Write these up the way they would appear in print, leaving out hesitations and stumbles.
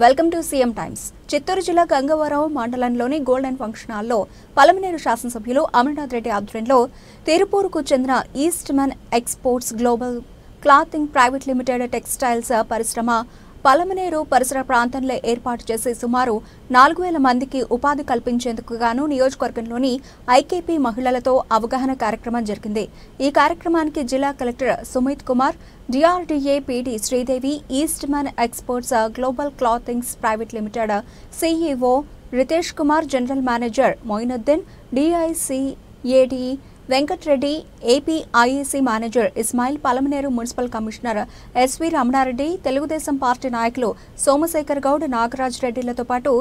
Welcome to CM times. Chittoor జిల్లా గంగవరం మండలంలోని golden function హాల్లో పలమనేరు శాసనసభ్యులు అమర్నాథ్ రెడ్డి ఆధ్వర్యంలో తిరుపూరుకు చెందిన east Mann exports global clothing private limited textiles పరిశ్రమ పలమనేరు పరిసర ప్రాంతంలో ఏర్పాటు చేసి సుమారు 4000 మందికి ఉపాధి కల్పించేందుకు గాను నియోజకవర్గంలోని ఐకేపీ మహిళలతో అవగాహన కార్యక్రమం జరిగింది. ఈ కార్యక్రమానికి జిల్లా collector Sumit Kumar, DRDA PD Sridevi, Eastman exports global clothings private limited CEO Ritesh Kumar, general manager Moinuddin, DIC AD Venkatreddy, AP IAC manager Ismail, Palamaner municipal commissioner SV Ramanareddy, Telugu Desam party Somasekhar సోమశేఖర్ గౌడ్, నాగరాజ్ రెడ్డిలతో పాటు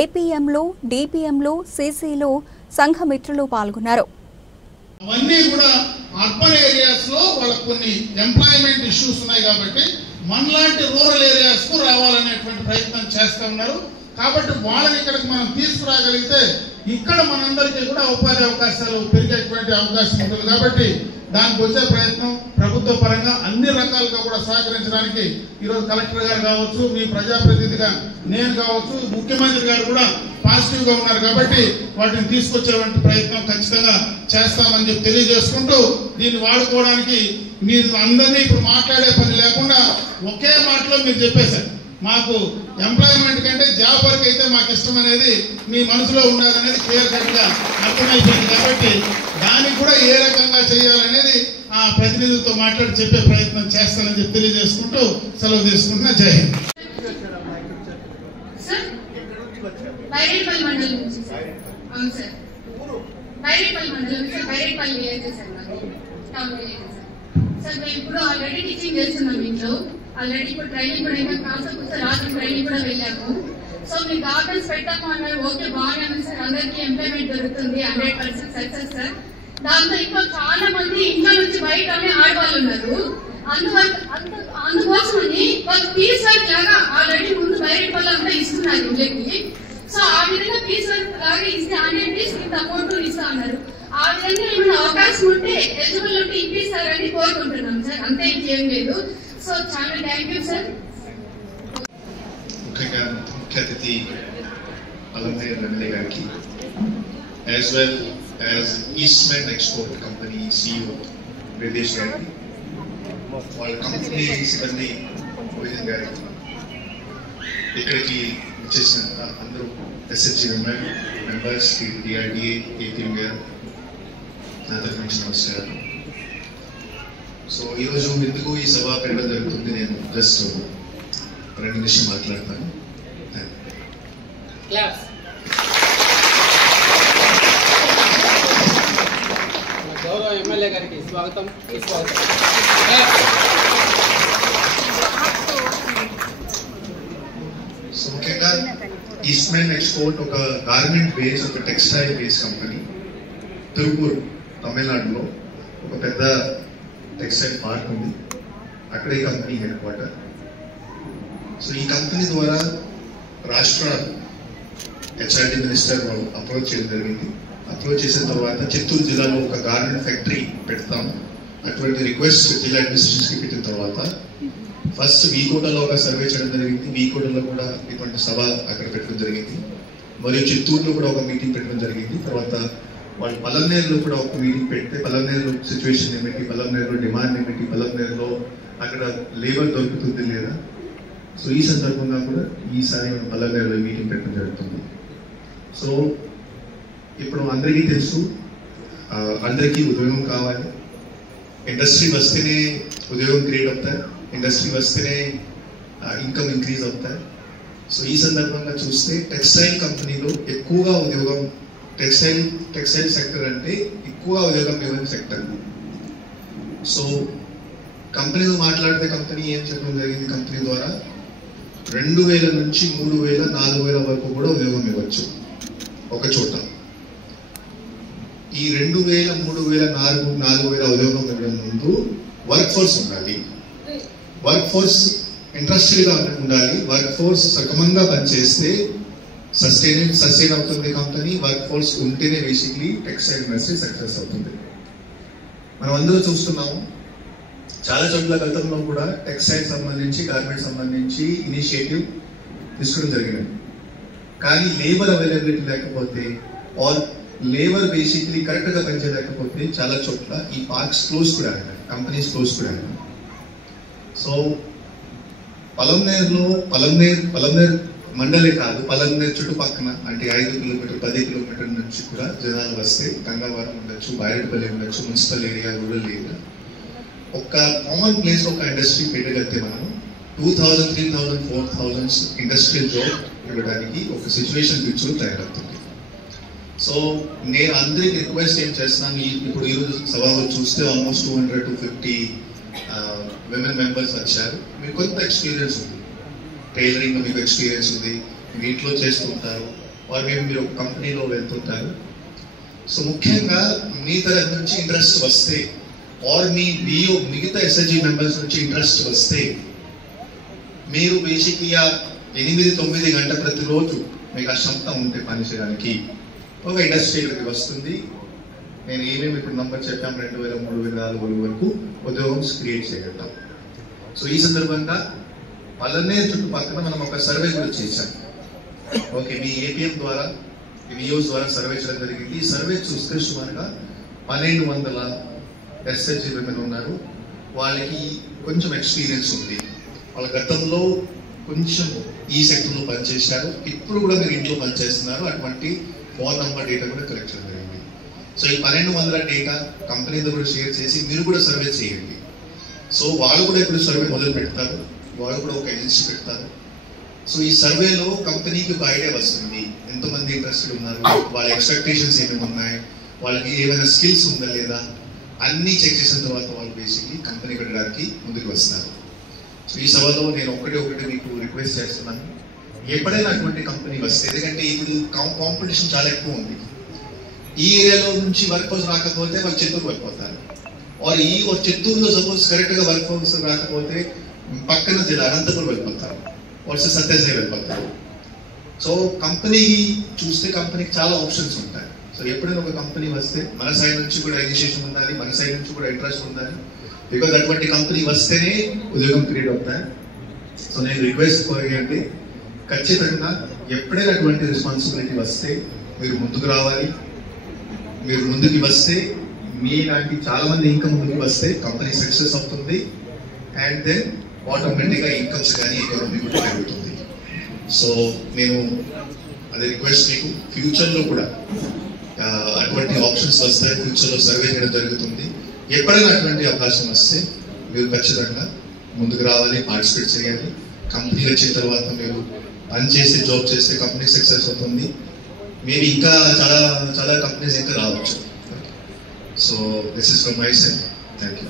ఏపీఎంలు, డిపిఎంలు, సీసీలు, సంఘ మిత్రులు పాల్గొన్నారు. అవన్నీ కూడా అర్బన్ ఏరియాస్ లో వాళ్ళకి కొన్ని ఎంప్లాయ్మెంట్ ఇష్యూస్ ఉన్నాయి కాబట్టి మనలాంటి రూరల్ ఏరియాస్ కు రావాలనేటువంటి ప్రయత్నం చేస్తూ ఉన్నారు. కాబట్టి వాళ్ళని ఇక్కడికి మనం తీసుకురాగలిగితే ఇక్కడ మనందరికీ కూడా ఉపాధి అవకాశాలు పెరిగేటువంటి అవకాశం ఉంటుంది. కాబట్టి దానికి వచ్చే ప్రయత్నం ప్రభుత్వ పరంగా అన్ని రకాలుగా కూడా సహకరించడానికి ఈరోజు కలెక్టర్ గారు కావచ్చు, మీ ప్రజాప్రతినిధిగా నేను కావచ్చు, ముఖ్యమంత్రి గారు కూడా పాజిటివ్ గా ఉన్నారు. కాబట్టి వాటిని తీసుకొచ్చేటువంటి ప్రయత్నం ఖచ్చితంగా చేస్తామని చెప్పి తెలియజేసుకుంటూ దీన్ని వాడుకోవడానికి మీరు అందరినీ ఇప్పుడు మాట్లాడే పని లేకుండా ఒకే మాటలో మీరు చెప్పేశారు. మాకు ఎంప్లాయ్మెంట్ కంటే జాబ్ వర్క్ అయితే మాకు ఇష్టం అనేది మీ మనసులో ఉండాలనేది క్లియర్ కట్ గా అర్థమైపోయింది. కాబట్టి దానికి కూడా ఏ రకంగా చేయాలనేది ఆ ప్రతినిధులతో మాట్లాడి చెప్పే ప్రయత్నం చేస్తానని చెప్పి తెలియజేసుకుంటూ సెలవు తీసుకుంటున్నా. జై హింద్. ఇప్పుడు ఆల్రెడీ టీచింగ్ చేస్తున్నాం ఇంట్లో. ఆల్రెడీ ఇప్పుడు ట్రైనింగ్ కూడా ఇంకా కాన్సెప్ట్ రాత్రి ట్రైనింగ్ కూడా వెళ్ళాము. సో మీరు గార్డెన్స్ పెట్టాము అన్నారు, ఓకే బాగానే ఉంది సార్, అందరికీ ఎంప్లాయ్మెంట్ దొరుకుతుంది, 100% సక్సెస్ సార్. దాంతో ఇంకా చాలా మంది ఇంట్లో నుంచి బయటనే ఆడవాళ్ళు ఉన్నారు. అందుకోసమని వాళ్ళు పీస్ వర్క్ లాగా ఆల్రెడీ ముందు బయట వాళ్ళంతా ఇస్తున్నారు ఇంట్లోకి. సో ఆ విధంగా పీస్ వర్క్ లాగా ఇస్తే 100 ఇంత అమౌంట్ ఇస్తా అన్నారు. ఆ విధంగా ఏమైనా అవకాశం ఉంటే ఎలిజిబుల్ ఉంటే ఇప్పిస్తారని కోరుకుంటున్నాం సార్, అంతే ఇంకేం లేదు. సో చాలా థ్యాంక్ యూ సార్. ముఖ్యంగా ముఖ్య అతిథి పలమనేరు ఎమ్మెల్యే గారికి, as well as east Mann export company CEO Riteish గారికి, వాళ్ళ కంపెనీ సిబ్బంది మోహిన్ గారికి, ఇక్కడికి వచ్చేసిన అందరూ ఎస్హెచ్జి మెంబర్స్, డిఆర్డీఏ, ఏపీఎం గారు, అందరి నుంచి నమస్కారం. సో ఈరోజు ఎందుకు ఈ సభ పెట్టడం జరుగుతుంది, నేను జస్ట్ 2 నిమిషం మాట్లాడతాను. గౌరవ ఎమ్మెల్యే గారికి స్వాగతం. సో ముఖ్యంగా ఈస్ట్ మన్ ఎక్స్పోర్ట్ ఒక గార్మెంట్ బేస్, ఒక టెక్స్టైల్ బేస్ కంపెనీ. తిరుపూర్ తమిళనాడులో ఒక పెద్ద టెక్స్టైల్ పార్క్ ఉంది, అక్కడే కంపెనీ హెడ్ క్వార్టర్. సో ఈ కంపెనీ ద్వారా రాష్ట్ర హెచ్ఆర్డి మినిస్టర్ అప్రోచ్ చేయడం జరిగింది. అప్రోచ్ చేసిన తర్వాత చిత్తూరు జిల్లాలో ఒక గార్మెంట్ ఫ్యాక్టరీ పెడతాం అటువంటి రిక్వెస్ట్ జిల్లా అడ్మినిస్ట్రేషన్కి పెట్టిన తర్వాత ఫస్ట్ వీకోటలో ఒక సర్వే చేయడం జరిగింది. వీకోటలో కూడా ఇటువంటి సభ అక్కడ పెట్టడం జరిగింది. మరియు చిత్తూరులో కూడా ఒక మీటింగ్ పెట్టడం జరిగింది. తర్వాత వాళ్ళు పలమనేరులో కూడా ఒక మీటింగ్ పెడితే పలమనేరులో సిచ్యువేషన్ ఏమిటి, పలమనేరులో డిమాండ్ ఏమిటి, పలమనేరులో అక్కడ లేబర్ దొరుకుతుంది లేదా. సో ఈ సందర్భంగా కూడా ఈసారి మనం పలమనేరులో మీటింగ్ పెట్టడం జరుగుతుంది. సో ఇప్పుడు అందరికీ తెలుసు, అందరికీ ఉద్యోగం కావాలి. ఇండస్ట్రీ వస్తేనే ఉద్యోగం క్రియేట్ అవుతాయి, ఇండస్ట్రీ వస్తేనే ఇన్కమ్ ఇంక్రీజ్ అవుతాయి. సో ఈ సందర్భంగా చూస్తే టెక్స్టైల్ కంపెనీలో ఎక్కువగా ఉద్యోగం, టెక్స్టైల్ సెక్టర్ అంటే ఎక్కువ ఉద్యోగం ఇవ్వని సెక్టర్. సో కంపెనీతో మాట్లాడితే కంపెనీ ఏం చెప్పడం జరిగింది, కంపెనీ ద్వారా 2000 నుంచి 3000, 4000 వరకు కూడా ఉద్యోగం ఇవ్వచ్చు ఒక చోట. ఈ 2000, 3000, 4000 ఉద్యోగం ఇవ్వడం ముందు వర్క్ ఫోర్స్ ఉండాలి, వర్క్ ఫోర్స్ ఇంట్రెస్టెడ్ గా ఉండాలి, వర్క్ ఫోర్స్ సక్రమంగా పనిచేస్తే సస్టైన్ అవుతుంది కంపెనీ. వర్క్ ఫోర్స్ ఉంటేనే బేసిక్లీ టెక్స్టైల్ ఇండస్ట్రీ సక్సెస్ అవుతుంది. మనం అందరూ చూస్తున్నాము, చాలా చోట్ల గతంలో కూడా టెక్స్టైల్ సంబంధించి, గార్మెంట్ సంబంధించి ఇనిషియేటివ్ తీసుకోవడం జరిగినది. కానీ లేబర్ అవైలబిలిటీ లేకపోతే ఆర్ లేబర్ బేసిక్లీ కరెక్ట్గా పనిచేయలేకపోతే చాలా చోట్ల ఈ పార్క్స్ క్లోజ్ కూడా అయినాయి, కంపెనీస్ క్లోజ్ కూడా అయినాయి. సో పలమనేర్ మండలే కాదు, పలమనేర్ చుట్టుపక్కన అంటే 5 కిలోమీటర్ 10 కిలోమీటర్ నుంచి కూడా జనాలు వస్తే గంగవరం ఉండొచ్చు, బైరెడ్పల్లి ఉండొచ్చు, మున్సిపల్ ఏరియా, రూరల్ ఏరియా, ఒక కామన్ ప్లేస్ ఒక ఇండస్ట్రీ పెట్టగలిగితే మనం 2000, 3000, 4000 ఇండస్ట్రియల్ జాబ్ ఇవ్వడానికి ఒక సిచ్యువేషన్ పిక్చర్ తయారవుతుంది. సో నేను అందరికి రిక్వెస్ట్ ఏం చేస్తున్నాను, ఇప్పుడు ఈరోజు సభలో చూస్తే ఆల్మోస్ట్ 200 to 50 విమెన్ మెంబర్స్ వచ్చారు. మీకు కొంత ఎక్స్పీరియన్స్ ఉంది, టైలరింగ్ మీకు ఎక్స్పీరియన్స్ ఉంది, మీ ఇంట్లో చేస్తుంటారు, వారు మీరు ఒక కంపెనీలో వెళ్తుంటారు. సో ముఖ్యంగా మీ తరఫు నుంచి ఇంట్రెస్ట్ వస్తే ఆర్ మీ మిగతా ఎస్ఎస్జి మెంబర్స్ నుంచి ఇంట్రెస్ట్ వస్తే మీరు బేసిక్లీ 8-9 గంటల ప్రతిరోజు మీకు ఆ క్షమత ఉంటే పని చేయడానికి ఒక ఇండస్ట్రీ ఇక్కడికి వస్తుంది. నేను ఏమేమి ఇప్పుడు నంబర్ చెప్పాం, 2000, 3000, 4000 వరకు ఉద్యోగం క్రియేట్ చేయగలుగుతాం. సో ఈ సందర్భంగా పలమనేర్ చుట్టుపక్కల మనం ఒక సర్వే కూడా చేశాం. ఓకే, మీ ఏపీఎం ద్వారా విఓస్ ద్వారా సర్వే చేయడం జరిగింది. ఈ సర్వే చూస్తే సుమారుగా 1200 ఎస్ఎస్జి విమెన్ ఉన్నారు. వాళ్ళకి కొంచెం ఎక్స్పీరియన్స్ ఉంది, వాళ్ళ గతంలో కొంచెం ఈ సెక్టర్లో పనిచేశారు, ఇప్పుడు కూడా మీరు ఇంట్లో పనిచేస్తున్నారు. అటువంటి ఫోన్ నంబర్ డేటా కూడా కలెక్ట్ చేయడం జరిగింది. సో ఈ 1200 డేటా కంపెనీతో కూడా షేర్ చేసి మీరు కూడా సర్వే చేయండి. సో వాళ్ళు కూడా ఇప్పుడు సర్వే మొదలు పెడతారు, వాళ్ళు కూడా ఒక ఏజెన్సీ పెడతారు. సో ఈ సర్వేలో కంపెనీకి ఒక ఐడియా వస్తుంది, ఎంతమంది ఇంట్రెస్టెడ్ ఉన్నారు, వాళ్ళ ఎక్స్పెక్టేషన్స్ ఏమేమి ఉన్నాయి, వాళ్ళకి ఏమైనా స్కిల్స్ ఉందా లేదా, అన్నీ చెక్ చేసిన తర్వాత వాళ్ళు బేసిక్లీ కంపెనీ పెట్టడానికి ముందుకు వస్తారు. సో ఈ సభలో నేను ఒకటి మీకు రిక్వెస్ట్ చేస్తున్నాను, ఎప్పుడైనా అటువంటి కంపెనీ వస్తే, ఎందుకంటే ఇప్పుడు కాంపిటీషన్ చాలా ఎక్కువ ఉంది. ఈ ఏరియాలో నుంచి వర్క్ ఫోర్స్ రాకపోతే వాళ్ళు చిత్తూరు వెళ్ళిపోతారు, ఈ చిత్తూరులో సపోజ్ కరెక్ట్గా వర్క్ ఫోర్స్ రాకపోతే పక్కన జిల్లా అనంతపురం వెళ్ళిపోతారు, సత్యసాయి వెళ్ళిపోతారు. సో కంపెనీ చూస్తే కంపెనీకి చాలా ఆప్షన్స్ ఉంటాయి. సో ఎప్పుడైనా ఒక కంపెనీ వస్తే మన సైడ్ నుంచి కూడా ఇనిషియేషన్ ఉండాలి, మన సైడ్ నుంచి కూడా ఇంట్రెస్ట్ ఉండాలి. బికాజ్ అటువంటి కంపెనీ వస్తేనే ఉద్యోగం క్రియేట్ అవుతాయి. సో నేను రిక్వెస్ట్ కోరికంటే ఖచ్చితంగా ఎప్పుడైనా అటువంటి రెస్పాన్సిబిలిటీ వస్తే మీరు ముందుకు రావాలి. మీరు ముందుకు వస్తే మీలాంటి చాలా మంది ఇంకా ముందుకు వస్తే కంపెనీ సక్సెస్ అవుతుంది. అండ్ దెన్ ఆటోమేటిక్గా ఇన్కమ్స్ కానీ ఎకానమీ కూడా పెరుగుతుంది. సో నేను అదే రిక్వెస్ట్ మీకు ఫ్యూచర్లో కూడా అటువంటి ఆప్షన్స్ వస్తాయి, ఫ్యూచర్లో సర్వే చేయడం జరుగుతుంది. ఎప్పుడైనా అటువంటి అవకాశం వస్తే మీరు ఖచ్చితంగా ముందుకు రావాలి, పార్టిసిపేట్ చేయాలి. కంపెనీ వచ్చిన తర్వాత మీరు పనిచేసి జాబ్ చేస్తే కంపెనీ సక్సెస్ అవుతుంది. మేబీ ఇంకా చాలా కంపెనీస్ ఇంకా రావచ్చు. So this is from my side. Thank you.